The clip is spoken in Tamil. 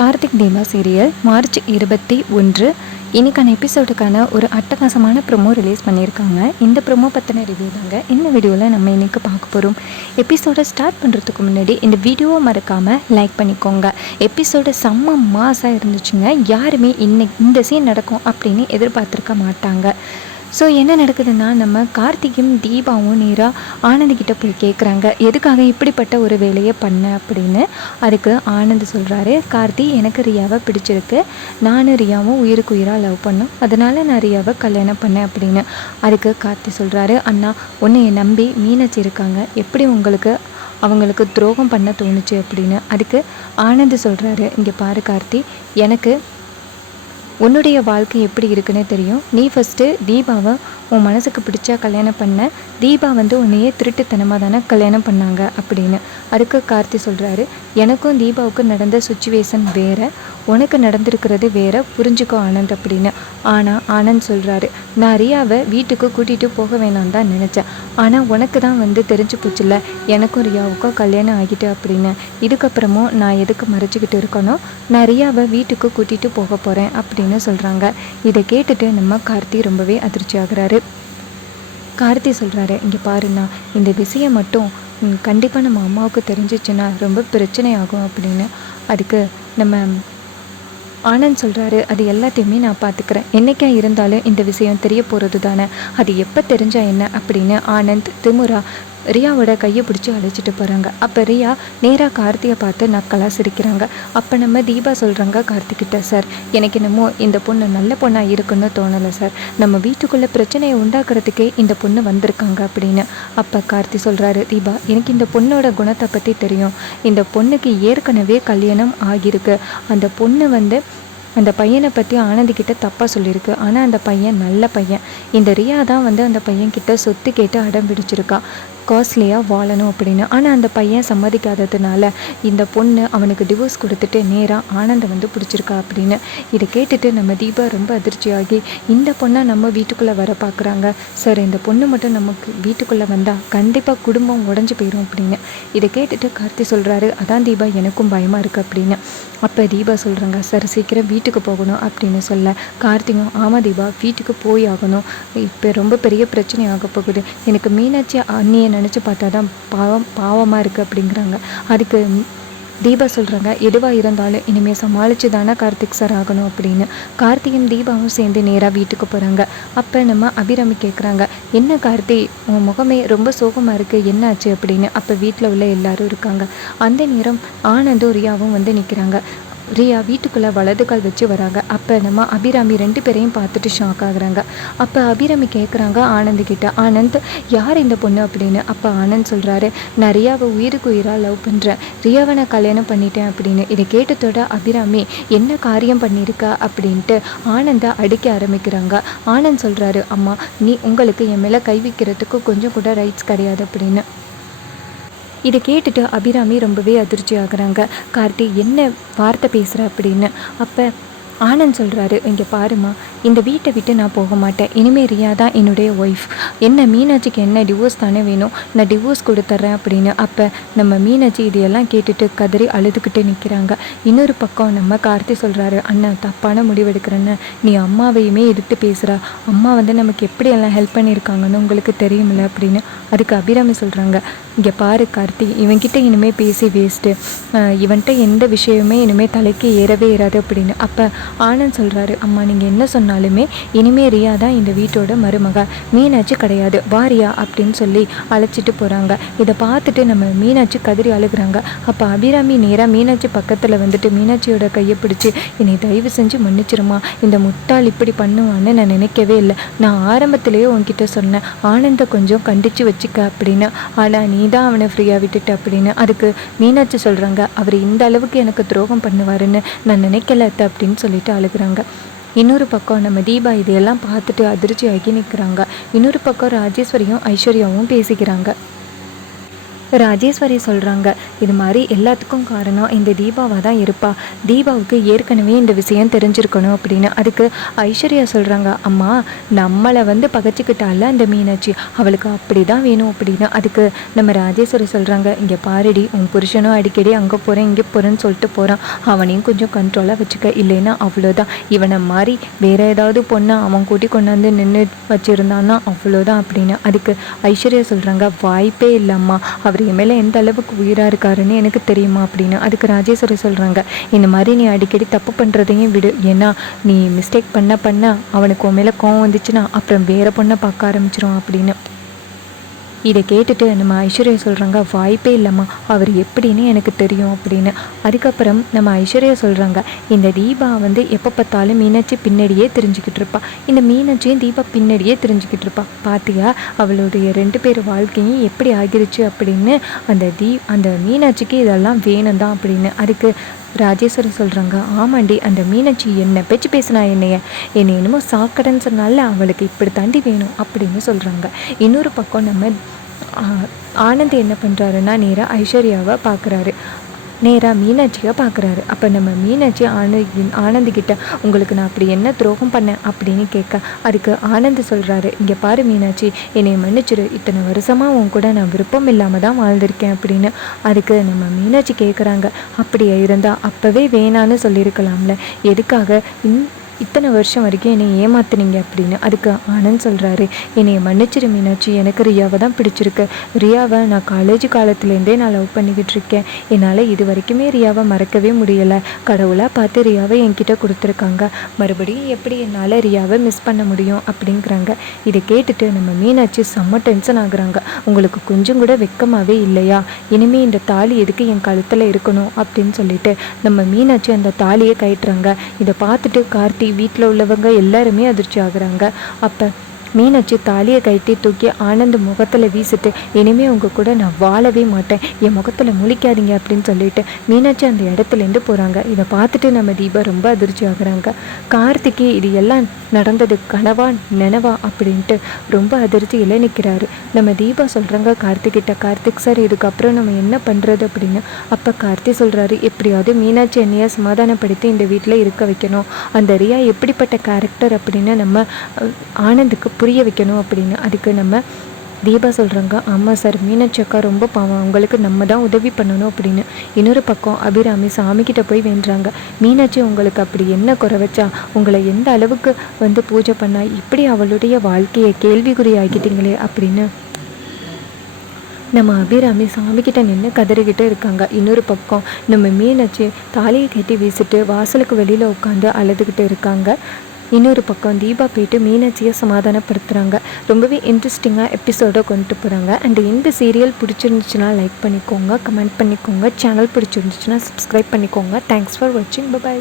கார்த்திக் தீபா சீரியல் மார்ச் 21 இன்னைக்கான எபிசோடுக்கான ஒரு அட்டகாசமான ப்ரோமோ ரிலீஸ் பண்ணியிருக்காங்க. இந்த ப்ரோமோ பற்றின ரிவ்யூ தாங்க இந்த வீடியோவில் நம்ம இன்றைக்கி பார்க்க போகிறோம். எபிசோடை ஸ்டார்ட் பண்ணுறதுக்கு முன்னாடி இந்த வீடியோவை மறக்காமல் லைக் பண்ணிக்கோங்க. எபிசோடு செம்ம மாசாக இருந்துச்சுங்க. யாருமே இந்த சீன் நடக்கும் அப்படின்னு எதிர்பார்த்துருக்க மாட்டாங்க. ஸோ என்ன நடக்குதுன்னா, நம்ம கார்த்திக்கும் தீபாவும் நேராக ஆனந்த்கிட்ட போய் கேட்குறாங்க, எதுக்காக இப்படிப்பட்ட ஒரு வேலையை பண்ண அப்படின்னு. அதுக்கு ஆனந்த் சொல்கிறாரு, கார்த்தி எனக்கு ரியாவை பிடிச்சிருக்கு, நானும் ரியாவும் உயிருக்கு உயிராக லவ் பண்ணோம், அதனால் நான் ரியாவை கல்யாணம் பண்ணேன் அப்படின்னு. அதுக்கு கார்த்தி சொல்கிறாரு, அண்ணா உன்னையை நம்பி மீனாட்சி இருக்காங்க, எப்படி அவங்களுக்கு துரோகம் பண்ண தோணுச்சு அப்படின்னு. அதுக்கு ஆனந்த் சொல்கிறாரு, இங்கே பாரு கார்த்தி, எனக்கு உன்னுடைய வாழ்க்கை எப்படி இருக்குன்னு தெரியும். நீ ஃபஸ்ட்டு தீபாவை உன் மனசுக்கு பிடிச்சா கல்யாணம் பண்ண, தீபா உன்னையே திருட்டுத்தனமாக தானே கல்யாணம் பண்ணாங்க அப்படின்னு. அதுக்கு கார்த்தி சொல்கிறாரு, எனக்கும் தீபாவுக்கும் நடந்த சுச்சுவேஷன் வேறு, உனக்கு நடந்திருக்கிறது வேறு, புரிஞ்சுக்கோ ஆனந்த் அப்படின்னு. ஆனால் ஆனந்த் சொல்கிறாரு, நான் ரியாவை வீட்டுக்கு கூட்டிகிட்டு போக வேணாம் தான் நினச்சேன், ஆனால் உனக்கு தான் தெரிஞ்சு போச்சுல்ல எனக்கும் ரியாவுக்கும் கல்யாணம் ஆகிட்டு அப்படின்னு. இதுக்கப்புறமும் நான் எதுக்கு மறைச்சிக்கிட்டு இருக்கணும், நான் ரியாவை வீட்டுக்கு கூட்டிகிட்டு போக போகிறேன் அப்படின்னு சொல்கிறாங்க. இதை கேட்டுட்டு நம்ம கார்த்தி ரொம்பவே அதிர்ச்சி ஆகிறாரு. கார்த்தி சொல்கிறாரு, இங்கே பாருண்ணா, இந்த விஷயம் மட்டும் கண்டிப்பாக நம்ம அம்மாவுக்கு தெரிஞ்சிச்சுன்னா ரொம்ப பிரச்சனை ஆகும் அப்படின்னு. அதுக்கு நம்ம ஆனந்த் சொல்கிறாரு, அது எல்லாத்தையுமே நான் பார்த்துக்கிறேன், என்றைக்கா இருந்தாலும் இந்த விஷயம் தெரிய போகிறது தானே, அது எப்போ தெரிஞ்சா என்ன அப்படின்னு ஆனந்த் திமுரா ரியாவோட கையை பிடிச்சி அழைச்சிட்டு போகிறாங்க. அப்போ ரியா நேராக கார்த்தியை பார்த்து நக்கலாக சிரிக்கிறாங்க. அப்போ நம்ம தீபா சொல்கிறாங்க கார்த்திக்கிட்ட, சார் எனக்கு என்னமோ இந்த பொண்ணு நல்ல பொண்ணாக இருக்குன்னு தோணலை சார், நம்ம வீட்டுக்குள்ளே பிரச்சனையை உண்டாக்குறதுக்கே இந்த பொண்ணு வந்திருக்காங்க அப்படின்னு. அப்போ கார்த்தி சொல்கிறாரு, தீபா எனக்கு இந்த பொண்ணோட குணத்தை பற்றி தெரியும், இந்த பொண்ணுக்கு ஏற்கனவே கல்யாணம் ஆகியிருக்கு, அந்த பொண்ணு அந்த பையனை பற்றி ஆனந்திக்கிட்ட தப்பாக சொல்லியிருக்கு, ஆனால் அந்த பையன் நல்ல பையன், இந்த ரியா தான் அந்த பையன்கிட்ட சொத்து கேட்டு அடம் பிடிச்சிருக்கா, காஸ்ட்லியாக வாழணும் அப்படின்னு. ஆனால் அந்த பையன் சம்மதிக்காததுனால இந்த பொண்ணு அவனுக்கு டிவோர்ஸ் கொடுத்துட்டு நேராக ஆனந்தை பிடிச்சிருக்கா அப்படின்னு. இதை கேட்டுட்டு நம்ம தீபா ரொம்ப அதிர்ச்சியாகி, இந்த பொண்ணை நம்ம வீட்டுக்குள்ளே வர பார்க்குறாங்க சார், இந்த பொண்ணு மட்டும் நமக்கு வீட்டுக்குள்ளே வந்தால் கண்டிப்பாக குடும்பம் உடஞ்சி போயிடும் அப்படின்னு. இதை கேட்டுட்டு கார்த்தி சொல்கிறாரு, அதான் தீபா எனக்கும் பயமாக இருக்குது அப்படின்னு. அப்போ தீபா சொல்கிறாங்க, சார் சீக்கிரம் வீட்டுக்கு போகணும் அப்படின்னு சொல்ல, கார்த்திகும் ஆமாம் தீபா வீட்டுக்கு போய் ஆகணும், இப்போ ரொம்ப பெரிய பிரச்சனை ஆக போகுது, எனக்கு மீனாட்சி அண்ணியை நினச்சி பார்த்தா தான் பாவமாக இருக்குது அப்படிங்கிறாங்க. அதுக்கு தீபா சொல்கிறாங்க, எதுவாக இருந்தாலும் இனிமேல் சமாளித்து தானே கார்த்திக் சார் ஆகணும் அப்படின்னு. கார்த்தியும் தீபாவும் சேர்ந்து நேராக வீட்டுக்கு போகிறாங்க. அப்போ நம்ம அபிராமி கேட்குறாங்க, என்ன கார்த்தி உன் முகமே ரொம்ப சோகமாக இருக்குது, என்ன ஆச்சு அப்படின்னு. அப்போ வீட்டில் உள்ள எல்லாரும் இருக்காங்க. அந்த நேரம் ஆனந்தும் ரியாவும் நிற்கிறாங்க. ரியா வீட்டுக்குள்ளே வலது கால் வச்சு வராங்க. அப்போ நம்ம அபிராமி 2 பேரையும் பார்த்துட்டு ஷாக் ஆகுறாங்க. அப்போ அபிராமி கேட்குறாங்க ஆனந்த்கிட்ட, ஆனந்த் யார் இந்த பொண்ணு அப்படின்னு. அப்போ ஆனந்த் சொல்கிறாரு, நான் ரியாவை உயிருக்கு உயிராக லவ் பண்ணுறேன், ரியாவை நான் கல்யாணம் பண்ணிட்டேன் அப்படின்னு. இதை கேட்டதோட அபிராமி என்ன காரியம் பண்ணியிருக்கா அப்படின்ட்டு ஆனந்தை அடிக்க ஆரம்பிக்கிறாங்க. ஆனந்த் சொல்கிறாரு, அம்மா உங்களுக்கு என் மேலே கை வைக்கிறதுக்கு கொஞ்சம் கூட ரைட்ஸ் கிடையாது அப்படின்னு. இதை கேட்டுட்டு அபிராமி ரொம்பவே அதிர்ச்சி ஆகுறாங்க. கார்த்தி என்ன வார்த்தை பேசுகிற அப்படின்னு. அப்போ ஆனந்த் சொல்கிறாரு, இங்கே பாருமா, இந்த வீட்டை விட்டு நான் போக மாட்டேன், இனிமேல் ரியா தான் என்னுடைய ஒய்ஃப், என்ன மீனாட்சிக்கு என்ன டிவோர்ஸ் தானே வேணும், நான் டிவோர்ஸ் கொடுத்துட்றேன் அப்படின்னு. அப்போ நம்ம மீனாட்சி இதையெல்லாம் கேட்டுட்டு கதறி அழுதுகிட்டு நிற்கிறாங்க. இன்னொரு பக்கம் நம்ம கார்த்தி சொல்கிறாரு, அண்ணா தப்பான முடிவெடுக்கிறேன்னு, நீ அம்மாவையுமே எதிர்த்து பேசுகிறா, அம்மா நமக்கு எப்படியெல்லாம் ஹெல்ப் பண்ணியிருக்காங்கன்னு உங்களுக்கு தெரியுமில்ல அப்படின்னு. அதுக்கு அபிராமி சொல்கிறாங்க, இங்கே பாரு கார்த்தி, இவன்கிட்ட இனிமேல் பேசி வேஸ்ட்டு, இவன்கிட்ட எந்த விஷயமே இனிமேல் தலைக்கு ஏறவே ஏறாது அப்படின்னு. அப்போ ஆனந்த் சொல்கிறாரு, அம்மா நீங்கள் என்ன சொன்னாலுமே இனிமே ரியா தான் இந்த வீட்டோட மருமக, மீனாட்சி கிடையாது, வாரியா அப்படின்னு சொல்லி அழைச்சிட்டு போகிறாங்க. இதை பார்த்துட்டு நம்ம மீனாட்சி கதறி அழுகிறாங்க. அப்போ அபிராமி நேராக மீனாட்சி பக்கத்தில் மீனாட்சியோட கையை பிடிச்சி, என்னை தயவு செஞ்சு மன்னிச்சிருமா, இந்த முட்டாள் இப்படி பண்ணுவான்னு நான் நினைக்கவே இல்லை, நான் ஆரம்பத்திலேயே உன்கிட்ட சொன்னேன் ஆனந்தை கொஞ்சம் கண்டித்து வச்சுக்க அப்படின்னு, ஆனால் நீ தான் அவனை ஃப்ரீயாக விட்டுட்ட அப்படின்னு. அதுக்கு மீனாட்சி சொல்கிறாங்க, அவர் இந்த அளவுக்கு எனக்கு துரோகம் பண்ணுவாருன்னு நான் நினைக்கல அப்படின்னு சொல்லிட்டு அழுகிறாங்க. இன்னொரு பக்கம் நம்ம தீபா இதையெல்லாம் பார்த்துட்டு அதிர்ச்சி ஆகி நிற்கிறாங்க. இன்னொரு பக்கம் ராஜேஸ்வரியும் ஐஸ்வர்யாவும் பேசிக்கிறாங்க. ராஜேஸ்வரி சொல்கிறாங்க, இது மாதிரி எல்லாத்துக்கும் காரணம் இந்த தீபாவாக தான் இருப்பா. தீபாவுக்கு ஏற்கனவே இந்த விஷயம் தெரிஞ்சிருக்கணும் அப்படின்னு. அதுக்கு ஐஸ்வர்யா சொல்கிறாங்க, அம்மா நம்மளை பகச்சிக்கிட்டால அந்த மீனாட்சி, அவளுக்கு அப்படி தான் வேணும் அப்படின்னு. அதுக்கு நம்ம ராஜேஸ்வரி சொல்கிறாங்க, இங்கே பாருடி, உன் புருஷனும் அடிக்கடி அங்கே போகிறேன் இங்கே போகிறேன்னு சொல்லிட்டு போகிறான், அவனையும் கொஞ்சம் கண்ட்ரோலாக வச்சுக்க, இல்லைன்னா அவ்வளோதான். இவனை மாதிரி வேறு ஏதாவது பொண்ணை அவன் கூட்டி கொண்டாந்து நின்று வச்சுருந்தான்னா அவ்வளோதான் அப்படின்னு. அதுக்கு ஐஸ்வர்யா சொல்கிறாங்க, வாய்ப்பே இல்லைம்மா, அவர் என் மேலே எந்த அளவுக்கு உயிராக இருக்காருன்னு எனக்கு தெரியுமா அப்படின்னு. அதுக்கு ராஜேஸ்வரி சொல்கிறாங்க, இந்த மாதிரி நீ அடிக்கடி தப்பு பண்ணுறதையும் விடு, ஏன்னா நீ மிஸ்டேக் பண்ண அவனுக்கு உன் மேலே கோவம் வந்துச்சுன்னா அப்புறம் வேறு பொண்ணை பார்க்க ஆரம்பிச்சிடும் அப்படின்னு. இதை கேட்டுட்டு நம்ம ஐஸ்வர்யா சொல்கிறாங்க, வாய்ப்பே இல்லைம்மா, அவர் எப்படின்னு எனக்கு தெரியும் அப்படின்னு. அதுக்கப்புறம் நம்ம ஐஸ்வர்யா சொல்கிறாங்க, இந்த தீபா எப்போ பார்த்தாலும் மீனாட்சி பின்னாடியே தெரிஞ்சுக்கிட்டு இருப்பா, இந்த மீனாட்சியும் தீபா பின்னாடியே தெரிஞ்சுக்கிட்டு இருப்பா, பார்த்தியா அவளுடைய 2 பேர் வாழ்க்கையும் எப்படி ஆகிருச்சு அப்படின்னு. அந்த மீனாட்சிக்கு இதெல்லாம் வேணும் தான் அப்படின்னு. அதுக்கு ராஜேஸ்வரி சொல்கிறாங்க, ஆமாண்டி, அந்த மீனாட்சி என்ன பேச்சு பேசினா என்னை என்னமோ சாக்கடைன்னு சொன்னால அவளுக்கு இப்படி தாண்டி வேணும் அப்படின்னு சொல்கிறாங்க. இன்னொரு பக்கம் நம்ம ஆனந்த் என்ன பண்ணுறாருன்னா, நேராக ஐஸ்வர்யாவை பார்க்குறாரு, நேராக மீனாட்சியை பார்க்குறாரு. அப்போ நம்ம மீனாட்சி ஆனந்திக்கிட்ட, உங்களுக்கு நான் அப்படி என்ன துரோகம் பண்ணேன் அப்படின்னு கேட்க, அதுக்கு ஆனந்த் சொல்கிறாரு, இங்கே பாரு மீனாட்சி, என்னை மன்னிச்சிரு, இத்தனை வருஷமாக உன் கூட நான் விருப்பம் இல்லாமல் தான் வாழ்ந்திருக்கேன் அப்படின்னு. அதுக்கு நம்ம மீனாட்சி கேட்குறாங்க, அப்படியே இருந்தால் அப்போவே வேணான்னு சொல்லியிருக்கலாம்ல, எதுக்காக இத்தனை வருஷம் வரைக்கும் என்னை ஏமாத்துனீங்க அப்படின்னு. அதுக்கு ஆனந்த் சொல்கிறாரு, என்னை மன்னிச்சிரு மீனாட்சி, எனக்கு ரியாவை தான் பிடிச்சிருக்கு, ரியாவை நான் காலேஜ் காலத்துலேருந்தே நான் லவ் பண்ணிக்கிட்டு இருக்கேன், என்னால் இது வரைக்குமே ரியாவை மறக்கவே முடியலை, கடவுளாக பார்த்து ரியாவை என்கிட்ட கொடுத்துருக்காங்க, மறுபடியும் எப்படி என்னால் ரியாவை மிஸ் பண்ண முடியும் அப்படிங்கிறாங்க. இதை கேட்டுட்டு நம்ம மீனாட்சி செம்ம டென்ஷன் ஆகுறாங்க, உங்களுக்கு கொஞ்சம் கூட வெக்கமாகவே இல்லையா, இனிமேல் இந்த தாலி எதுக்கு என் கழுத்தில் இருக்கணும் அப்படின்னு சொல்லிட்டு நம்ம மீனாட்சி அந்த தாலியை கட்டுறாங்க. இதை பார்த்துட்டு கார்த்தி வீட்டில் உள்ளவங்க எல்லாருமே அதிர்ச்சி ஆகுறாங்க. அப்போ மீனாட்சி தாலியை கட்டி தூக்கி ஆனந்த் முகத்தில் வீசிட்டு, இனிமேல் உங்கள் கூட நான் வாழவே மாட்டேன், என் முகத்தில் முழிக்காதீங்க அப்படின்னு சொல்லிட்டு மீனாட்சி அந்த இடத்துலேருந்து போகிறாங்க. இதை பார்த்துட்டு நம்ம தீபா ரொம்ப அதிர்ச்சி ஆகுறாங்க. கார்த்திக்கு இது எல்லாம் நடந்தது கனவா நினவா அப்படின்ட்டு ரொம்ப அதிர்ச்சியில் நிற்கிறாரு. நம்ம தீபா சொல்கிறாங்க கார்த்திக்கிட்ட, கார்த்திக் சார் இதுக்கப்புறம் நம்ம என்ன பண்ணுறது அப்படின்னு. அப்போ கார்த்தி சொல்கிறாரு, எப்படியாவது மீனாட்சி என்னையை சமாதானப்படுத்தி இந்த வீட்டில் இருக்க வைக்கணும், அந்த ரியா எப்படிப்பட்ட கேரக்டர் அப்படின்னு நம்ம ஆனந்துக்கு புரிய வைக்கணும் அப்படின்னு. அதுக்கு நம்ம தீபா சொல்கிறாங்க, ஆமாம் சார், மீனாட்சி அக்கா ரொம்ப பாவம், உங்களுக்கு நம்ம தான் உதவி பண்ணணும் அப்படின்னு. இன்னொரு பக்கம் அபிராமி சாமிக்கிட்ட போய் வேண்டுறாங்க, மீனாட்சி உங்களுக்கு அப்படி என்ன குறை வச்சா, உங்களை எந்த அளவுக்கு பூஜை பண்ணா, இப்படி அவளுடைய வாழ்க்கையை கேள்விக்குறி ஆகிட்டீங்களே அப்படின்னு நம்ம அபிராமி சாமிக்கிட்ட நின்று கதறிக்கிட்டு இருக்காங்க. இன்னொரு பக்கம் நம்ம மீனாட்சி தாலியை கட்டி வீசிட்டு வாசலுக்கு வெளியில் உட்காந்து அழுதுகிட்டு இருக்காங்க. இன்னொரு பக்கம் தீபா போயிட்டு மீனாட்சியை சமாதானப்படுத்துகிறாங்க. ரொம்பவே இன்ட்ரெஸ்டிங்காக எபிசோடை கொண்டு போகிறாங்க. அண்ட் இந்த சீரியல் பிடிச்சிருந்துச்சுன்னா லைக் பண்ணிக்கோங்க, கமெண்ட் பண்ணிக்கோங்க, சேனல் பிடிச்சிருந்துச்சுன்னா சப்ஸ்கிரைப் பண்ணிக்கோங்க. தேங்க்ஸ் ஃபார் வாட்சிங், பை.